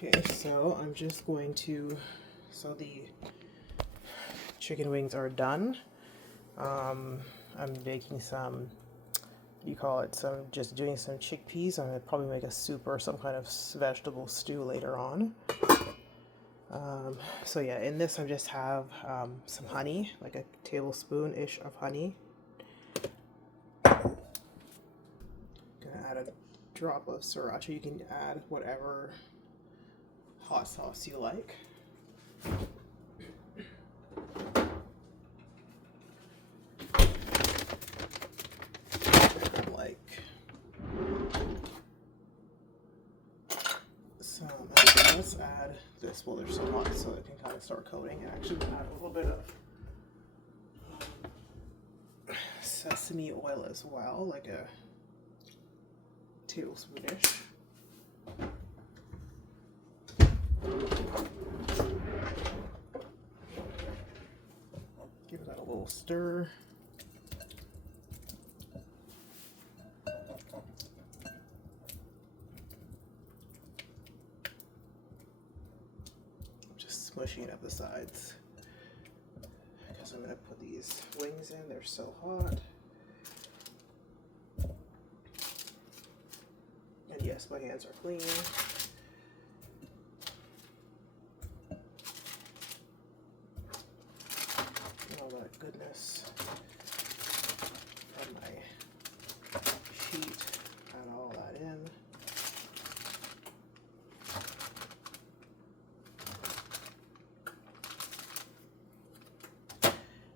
Okay, so I'm just going to, so the chicken wings are done. I'm making some, you call it, just doing some chickpeas. I'm gonna probably make a soup or some kind of vegetable stew later on. So yeah, in this I just have some honey, like a tablespoon-ish of honey. Gonna add a drop of sriracha. You can add whatever hot sauce you like. Like some, let's add this while they're so hot so it can kind of start coating. And actually add a little bit of sesame oil as well, like a tablespoon-ish. Give that a little stir. Just smushing it up the sides because I'm going to put these wings in. They're so hot. And yes, my hands are clean. All that goodness from my sheet, add all that in.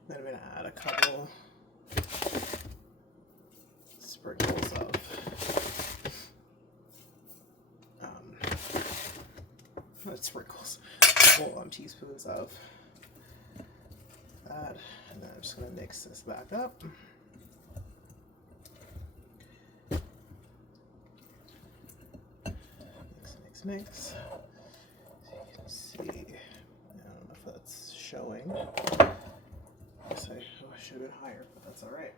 Then I'm going to add a couple sprinkles of not sprinkles, whole teaspoons of that, and then I'm just going to mix this back up. Mix. So you can see, I don't know if that's showing. I guess I should have been higher, but that's all right.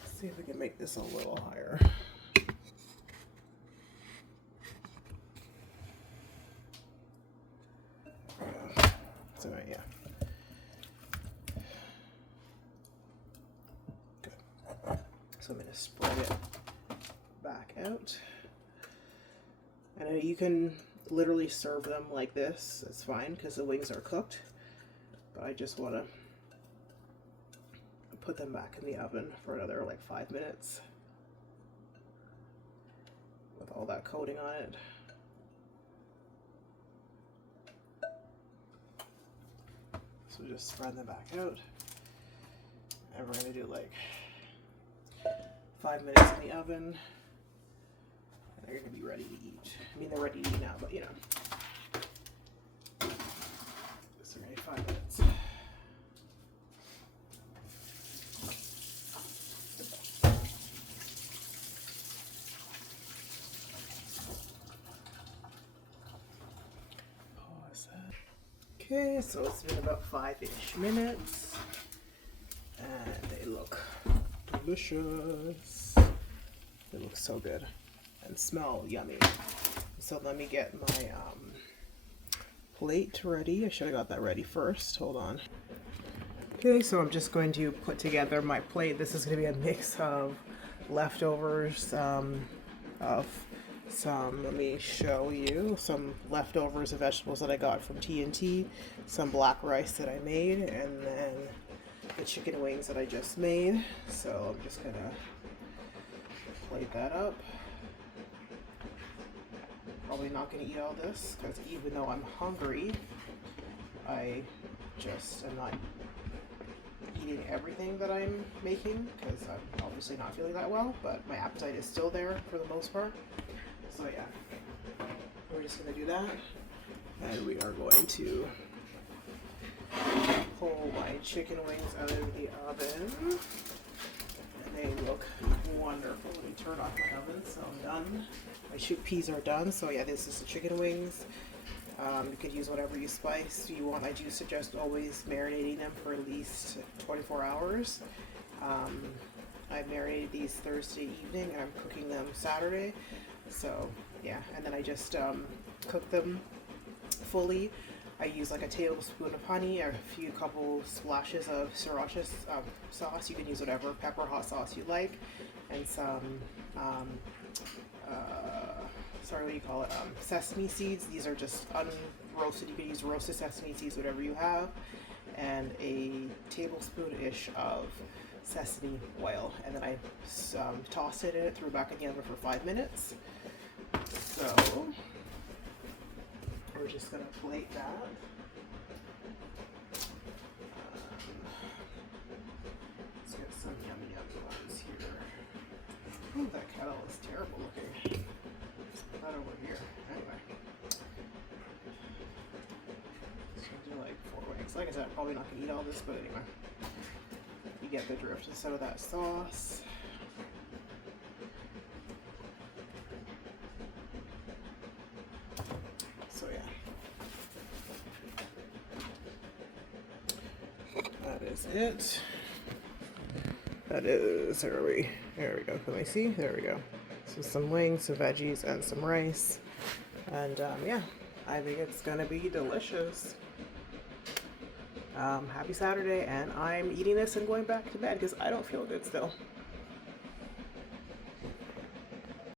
Let's see if we can make this a little higher. That's all right, yeah. Good. So I'm going to spread it back out. And you can literally serve them like this. It's fine because the wings are cooked. But I just want to put them back in the oven for another like 5 minutes with all that coating on it. So just spread them back out. And we're going to do like 5 minutes in the oven. They're going to be ready to eat. I mean, they're ready to eat now, but you know. So we're going to 5 minutes. Pause that. Okay, so it's been about 5-ish minutes. And they look delicious. They look so good. And smell yummy. So let me get my plate ready. I should have got that ready first. Hold on. Okay, so I'm just going to put together my plate. This is going to be a mix of leftovers of some, let me show you, some leftovers of vegetables that I got from T&T, some black rice that I made, and then the chicken wings that I just made. So I'm just going to plate that up. Probably not going to eat all this because even though I'm hungry, I just am not eating everything that I'm making because I'm obviously not feeling that well, but my appetite is still there for the most part. So yeah, we're just going to do that, and we are going to pull my chicken wings out of the oven. They look wonderful. Let me turn off my oven, so I'm done. My chickpeas are done, so yeah, this is the chicken wings. You could use whatever you spice you want. I do suggest always marinating them for at least 24 hours. I marinated these Thursday evening, and I'm cooking them Saturday. So yeah, and then I just cook them fully. I use like a tablespoon of honey, a few couple splashes of sriracha sauce. You can use whatever pepper, hot sauce you like, and some um, sorry, what do you call it? Sesame seeds. These are just unroasted. You can use roasted sesame seeds, whatever you have, and a tablespoon-ish of sesame oil. And then I tossed it in it, threw it back in the oven for 5 minutes. So we're just gonna plate that. Let's get some yummy ones here. Ooh, that kettle is terrible looking. Let's put that over here. Anyway. So I'll do like 4 wings. Like I said, I'm probably not gonna eat all this, but anyway. You get the drift. Instead of that sauce. So yeah. That is it. That is, there we go. Can we see? There we go. So some wings, some veggies, and some rice. And yeah, I think it's gonna be delicious. Happy Saturday, and I'm eating this and going back to bed because I don't feel good still.